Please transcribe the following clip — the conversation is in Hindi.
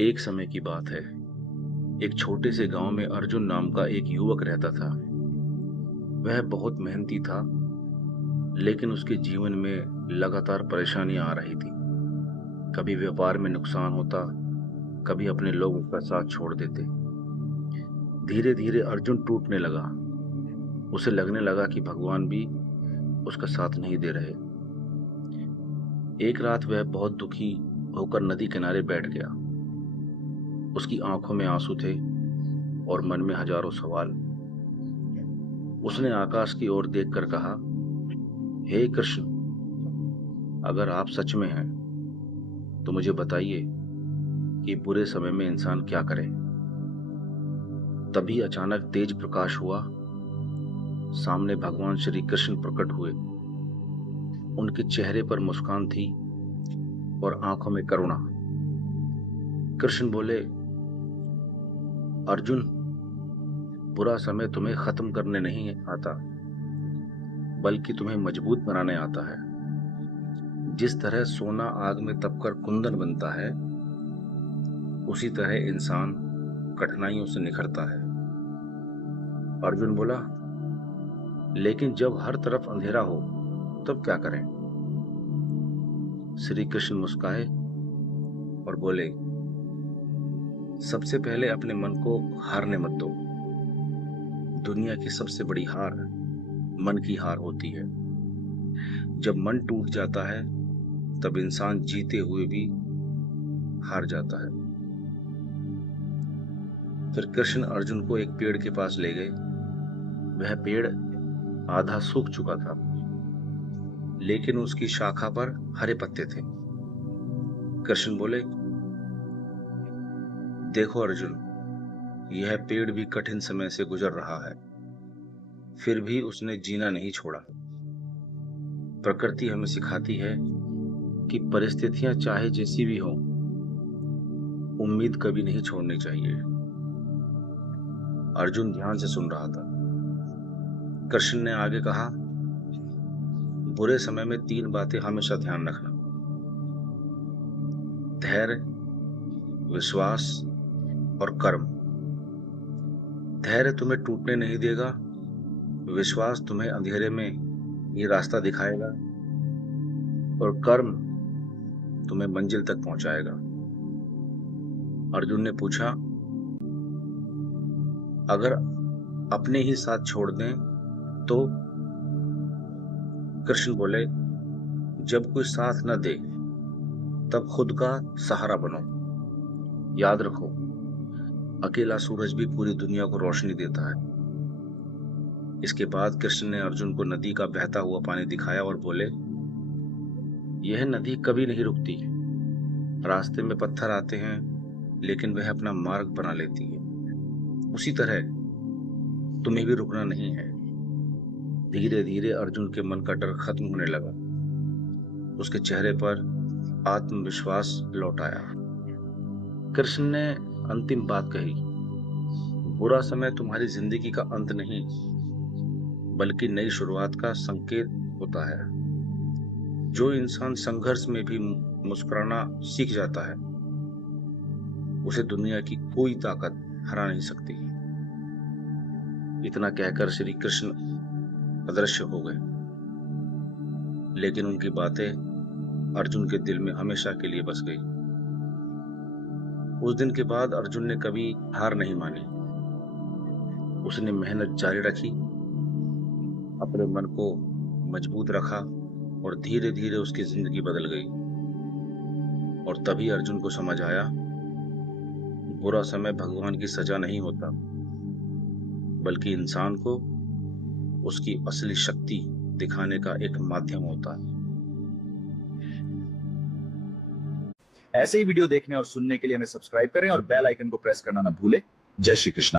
एक समय की बात है। एक छोटे से गांव में अर्जुन नाम का एक युवक रहता था। वह बहुत मेहनती था, लेकिन उसके जीवन में लगातार परेशानियां आ रही थी। कभी व्यापार में नुकसान होता, कभी अपने लोग उसका साथ छोड़ देते। धीरे धीरे अर्जुन टूटने लगा। उसे लगने लगा कि भगवान भी उसका साथ नहीं दे रहे। एक रात वह बहुत दुखी होकर नदी किनारे बैठ गया। उसकी आंखों में आंसू थे और मन में हजारों सवाल। उसने आकाश की ओर देखकर कहा, हे कृष्ण, अगर आप सच में हैं तो मुझे बताइए कि बुरे समय में इंसान क्या करे। तभी अचानक तेज प्रकाश हुआ। सामने भगवान श्री कृष्ण प्रकट हुए। उनके चेहरे पर मुस्कान थी और आंखों में करुणा। कृष्ण बोले, अर्जुन, बुरा समय तुम्हें खत्म करने नहीं आता, बल्कि तुम्हें मजबूत बनाने आता है। जिस तरह सोना आग में तपकर कुंदन बनता है, उसी तरह इंसान कठिनाइयों से निखरता है। अर्जुन बोला, लेकिन जब हर तरफ अंधेरा हो तब क्या करें? श्री कृष्ण मुस्काए और बोले, सबसे पहले अपने मन को हारने मत दो। दुनिया की सबसे बड़ी हार मन की हार होती है। जब मन टूट जाता है तब इंसान जीते हुए भी हार जाता है। फिर कृष्ण अर्जुन को एक पेड़ के पास ले गए। वह पेड़ आधा सूख चुका था, लेकिन उसकी शाखा पर हरे पत्ते थे। कृष्ण बोले, देखो अर्जुन, यह पेड़ भी कठिन समय से गुजर रहा है, फिर भी उसने जीना नहीं छोड़ा। प्रकृति हमें सिखाती है कि परिस्थितियां चाहे जैसी भी हों, उम्मीद कभी नहीं छोड़नी चाहिए। अर्जुन ध्यान से सुन रहा था। कृष्ण ने आगे कहा, बुरे समय में 3 बातें हमेशा ध्यान रखना: धैर्य, विश्वास और कर्म। धैर्य तुम्हें टूटने नहीं देगा, विश्वास तुम्हें अंधेरे में ये रास्ता दिखाएगा, और कर्म तुम्हें मंजिल तक पहुंचाएगा। अर्जुन ने पूछा, अगर अपने ही साथ छोड़ दें तो? कृष्ण बोले, जब कोई साथ न दे तब खुद का सहारा बनो। याद रखो, अकेला सूरज भी पूरी दुनिया को रोशनी देता है। इसके बाद कृष्ण ने अर्जुन को नदी का बहता हुआ पानी दिखाया और बोले, यह नदी कभी नहीं रुकती। रास्ते में पत्थर आते हैं, लेकिन वह अपना मार्ग बना लेती है। उसी तरह तुम्हें भी रुकना नहीं है। धीरे धीरे अर्जुन के मन का डर खत्म होने लगा। उसके चेहरे पर आत्मविश्वास लौट आया। कृष्ण ने अंतिम बात कही, बुरा समय तुम्हारी जिंदगी का अंत नहीं, बल्कि नई शुरुआत का संकेत होता है। जो इंसान संघर्ष में भी मुस्कुराना सीख जाता है, उसे दुनिया की कोई ताकत हरा नहीं सकती। इतना कहकर श्री कृष्ण अदृश्य हो गए, लेकिन उनकी बातें अर्जुन के दिल में हमेशा के लिए बस गई। उस दिन के बाद अर्जुन ने कभी हार नहीं मानी। उसने मेहनत जारी रखी, अपने मन को मजबूत रखा, और धीरे धीरे उसकी जिंदगी बदल गई। और तभी अर्जुन को समझ आया, बुरा समय भगवान की सजा नहीं होता, बल्कि इंसान को उसकी असली शक्ति दिखाने का एक माध्यम होता है। ऐसे ही वीडियो देखने और सुनने के लिए हमें सब्सक्राइब करें और बेल आइकन को प्रेस करना ना भूलें। जय श्री कृष्ण।